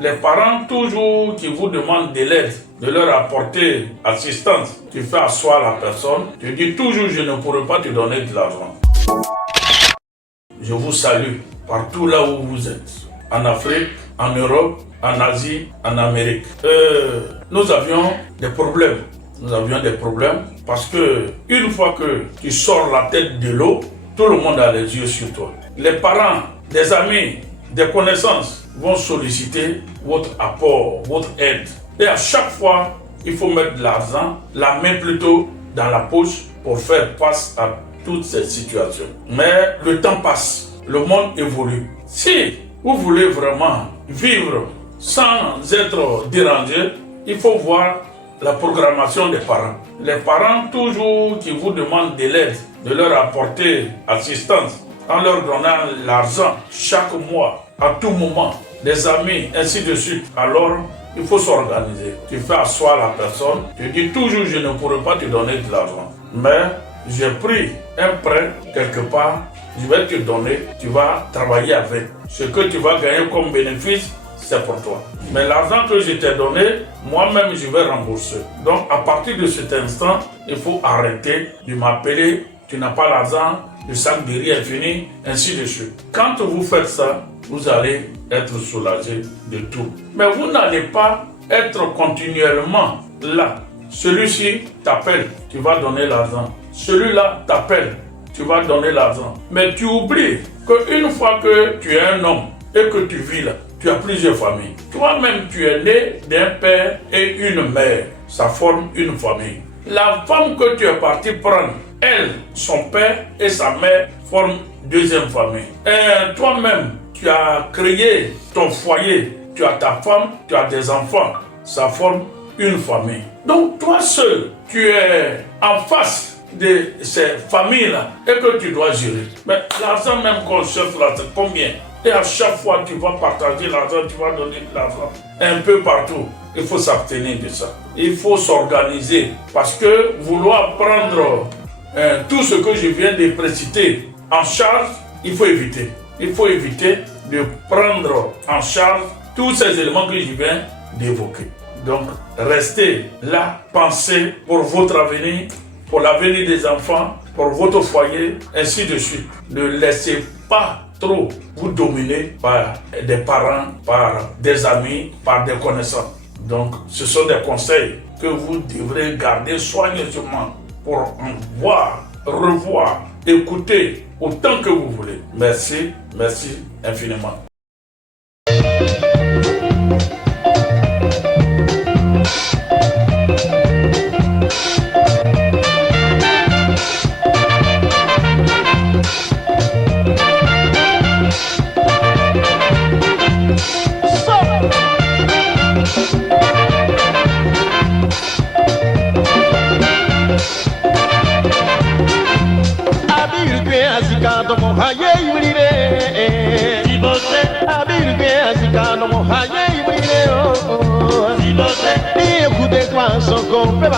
Les parents toujours qui vous demandent de l'aide, de leur apporter assistance, tu fais asseoir la personne, tu dis toujours je ne pourrai pas te donner de l'argent. Je vous salue partout là où vous êtes, en Afrique, en Europe, en Asie, en Amérique. Nous avions des problèmes. Nous avions des problèmes parce que une fois que tu sors la tête de l'eau, tout le monde a les yeux sur toi. Les parents, des amis, des connaissances vont solliciter votre apport, votre aide. Et à chaque fois, il faut mettre de l'argent, la main plutôt dans la poche pour faire face à toutes ces situations. Mais le temps passe, le monde évolue. Si vous voulez vraiment vivre sans être dérangé, il faut voir la programmation des parents. Les parents toujours qui vous demandent de l'aide, de leur apporter assistance, en leur donnant l'argent chaque mois, à tout moment, des amis, ainsi de suite. Alors, il faut s'organiser. Tu fais asseoir la personne, tu dis toujours je ne pourrai pas te donner de l'argent. Mais j'ai pris un prêt quelque part, je vais te donner, tu vas travailler avec. Ce que tu vas gagner comme bénéfice, c'est pour toi. Mais l'argent que je t'ai donné, moi-même, je vais rembourser. Donc, à partir de cet instant, il faut arrêter de m'appeler. Tu n'as pas l'argent, le sac de riz est fini, ainsi de suite. Quand vous faites ça, vous allez être soulagé de tout. Mais vous n'allez pas être continuellement là. Celui-ci t'appelle, tu vas donner l'argent. Celui-là t'appelle, tu vas donner l'argent. Mais tu oublies qu'une fois que tu es un homme et que tu vis là, tu as plusieurs familles. Toi-même, tu es né d'un père et une mère. Ça forme une famille. La femme que tu es parti prendre, elle, son père et sa mère forment deuxième famille. Et toi-même, tu as créé ton foyer. Tu as ta femme, tu as des enfants. Ça forme une famille. Donc toi seul, tu es en face de ces familles-là et que tu dois gérer. Mais l'argent même qu'on cherche là, c'est combien? Et à chaque fois, tu vas partager l'argent, tu vas donner de l'argent. Un peu partout. Il faut s'abstenir de ça. Il faut s'organiser. Parce que vouloir prendre tout ce que je viens de préciter en charge, il faut éviter. Il faut éviter de prendre en charge tous ces éléments que je viens d'évoquer. Donc, restez là, pensez pour votre avenir, pour l'avenir des enfants, pour votre foyer, ainsi de suite. Ne laissez pas trop vous dominer par des parents, par des amis, par des connaissances. Donc, ce sont des conseils que vous devrez garder soigneusement pour en voir, revoir, écouter autant que vous voulez. Merci, merci infiniment. Écoutez-moi, son compère,